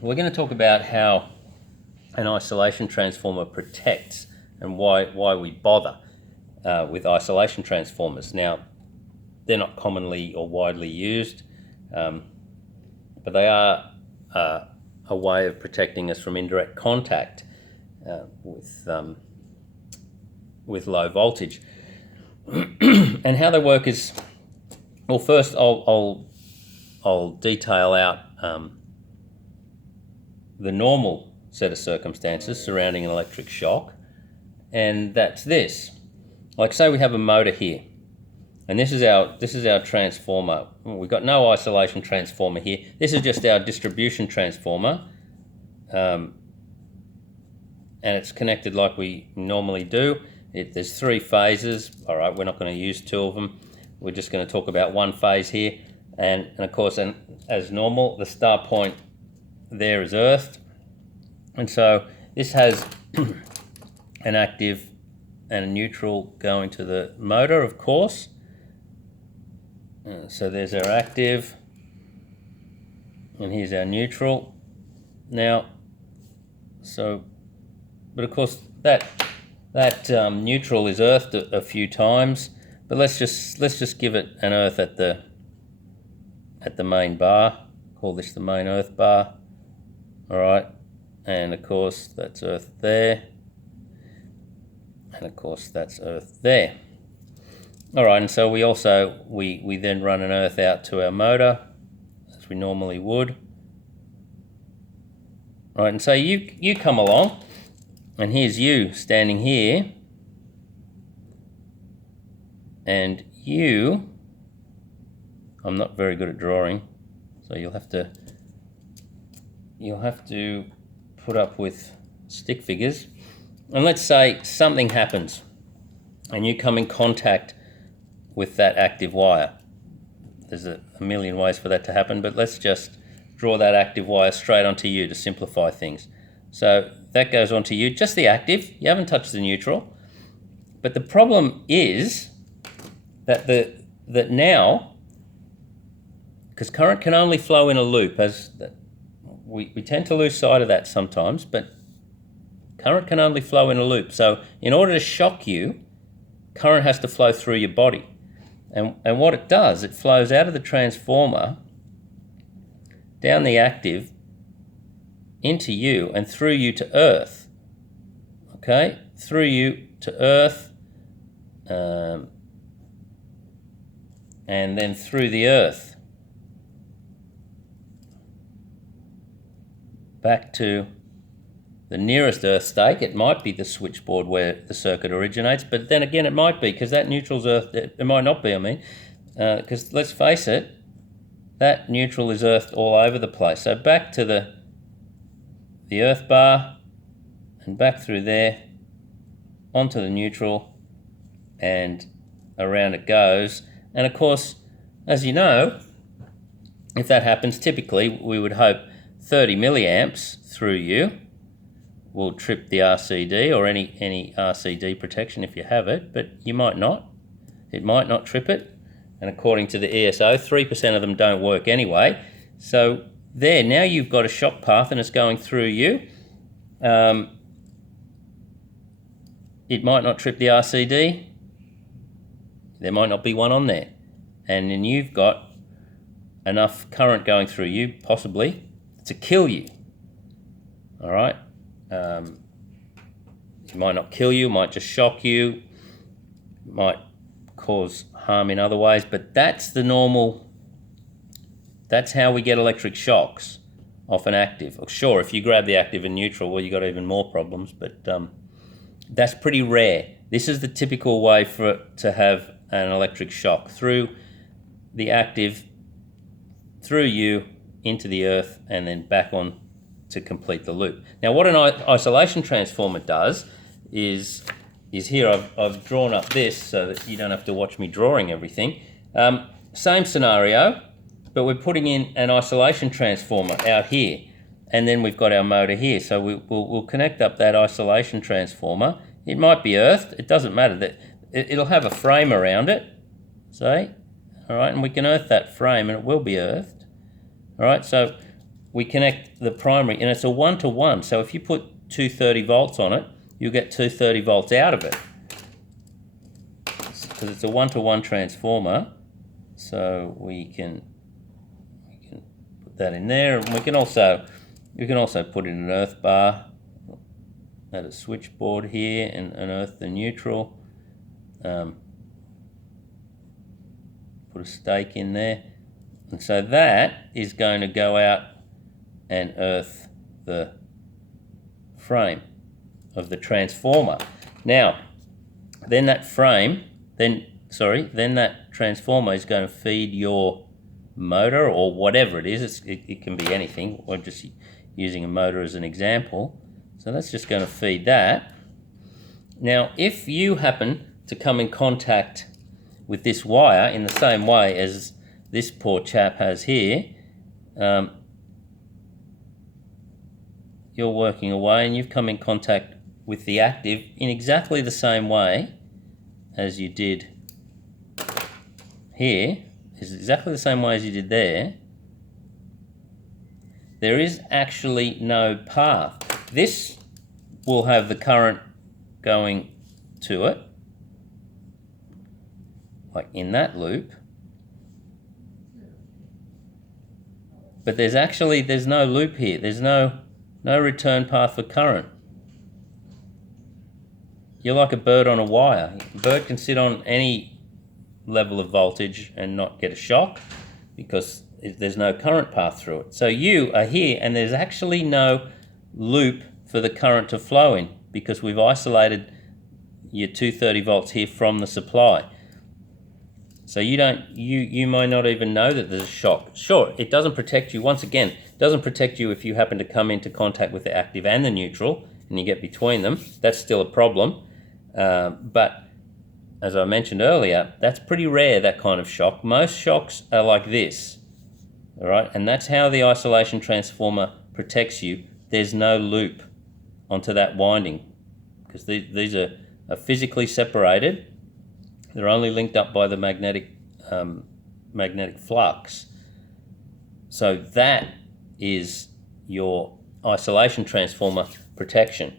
we're going to talk about how an isolation transformer protects and why we bother with isolation transformers. Now, they're not commonly or widely used, but they are a way of protecting us from indirect contact with low voltage. And how they work is, well, first I'll detail out the normal set of circumstances surrounding an electric shock, and that's this. Like, say we have a motor here, and this is our transformer. We've got no isolation transformer here. This is just our distribution transformer, and it's connected like we normally do. There's three phases. All right, we're not going to use two of them. We're just going to talk about one phase here, and of course, and as normal, the start point there is earthed, and so this has an active and a neutral going to the motor, of course. So there's our active, and here's our neutral. Now, but of course that neutral is earthed a few times, but let's just give it an earth at the main bar. Call this the main earth bar. All right, and of course that's earth there, and of course that's earth there. All right, and so we then run an earth out to our motor as we normally would. All right, and so you come along, and here's you standing here, and I'm not very good at drawing, so you'll have to put up with stick figures. And let's say something happens and you come in contact with that active wire. There's a million ways for that to happen, but let's just draw that active wire straight onto you to simplify things. So that goes onto you, just the active. You haven't touched the neutral. But the problem is that now, because current can only flow in a loop, we tend to lose sight of that sometimes, but current can only flow in a loop. So in order to shock you, current has to flow through your body. And what it does, it flows out of the transformer, down the active, into you, and through you to earth. Okay? Through you to earth, and then through the earth back to the nearest earth stake. It might be the switchboard where the circuit originates, but then again it might be, because that neutral's earthed. It might not be, because let's face it, that neutral is earthed all over the place. So back to the earth bar, and back through there, onto the neutral, and around it goes. And of course, as you know, if that happens, typically we would hope 30 milliamps through you will trip the RCD, or any RCD protection if you have it, but you might not. It might not trip it, and according to the ESO, 3% of them don't work anyway. So there, now you've got a shock path and it's going through you. It might not trip the RCD. There might not be one on there. And then you've got enough current going through you, possibly, to kill you. All right? It might not kill you, might just shock you, might cause harm in other ways, but that's the normal, that's how we get electric shocks off an active. Sure, if you grab the active and neutral, well, you got even more problems, but that's pretty rare. This is the typical way for it to have an electric shock, through the active, through you, into the earth, and then back on to complete the loop. Now, what an isolation transformer does is here, I've drawn up this so that you don't have to watch me drawing everything. Same scenario, but we're putting in an isolation transformer out here, and then we've got our motor here. So we'll connect up that isolation transformer. It might be earthed, it doesn't matter. That it'll have a frame around it, say, all right, and we can earth that frame, and it will be earthed. All right, so we connect the primary, and it's a 1-to-1. So if you put 230 volts on it, you'll get 230 volts out of it. Because it's a 1-to-1 transformer. So we can put that in there, and we can also put in an earth bar at a switchboard here and earth the neutral. Put a stake in there, and so that is going to go out and earth the frame of the transformer. Now, then that transformer is going to feed your motor or whatever it is. It can be anything. We're just using a motor as an example. So that's just going to feed that. Now, if you happen to come in contact with this wire in the same way as this poor chap has here, you're working away and you've come in contact with the active in exactly the same way as you did here, is exactly the same way as you did there. There is actually no path. This will have the current going to it, like in that loop, but there's no loop here. There's no return path for current. You're like a bird on a wire. A bird can sit on any level of voltage and not get a shock because there's no current path through it. So you are here and there's actually no loop for the current to flow in because we've isolated your 230 volts here from the supply. So you might not even know that there's a shock. Sure, it doesn't protect you. Once again, it doesn't protect you if you happen to come into contact with the active and the neutral and you get between them. That's still a problem. But as I mentioned earlier, that's pretty rare, that kind of shock. Most shocks are like this, all right? And that's how the isolation transformer protects you. There's no loop onto that winding because these are physically separated. They're only linked up by the magnetic flux. So that is your isolation transformer protection.